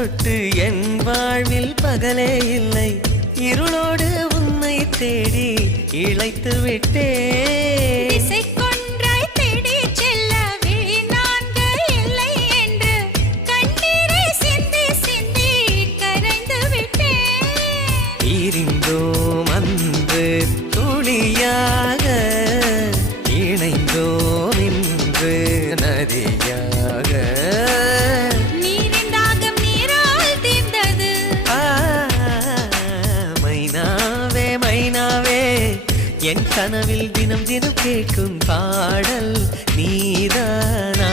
தொட்டு என் வாழ்வில் பகலே இல்லை. இருளோடு உன்னை தேடி இழைத்து விட்டேன். இசைக்கொன்றாய் தேடி செல்ல விழி நான்கு இல்லை என்று கண்ணீரை சிந்தி சிந்தி கரைந்து விட்டேன். பிரிந்தோம் அன்று துளியாக, இணைந்தோம் இன்று நதியாக. நீரின் தாகம் நீரால் தீர்ந்தது. மைனாவே மைனாவே, என் கனவில் தினம் தினம் கேட்கும் பாடல் நீதானா?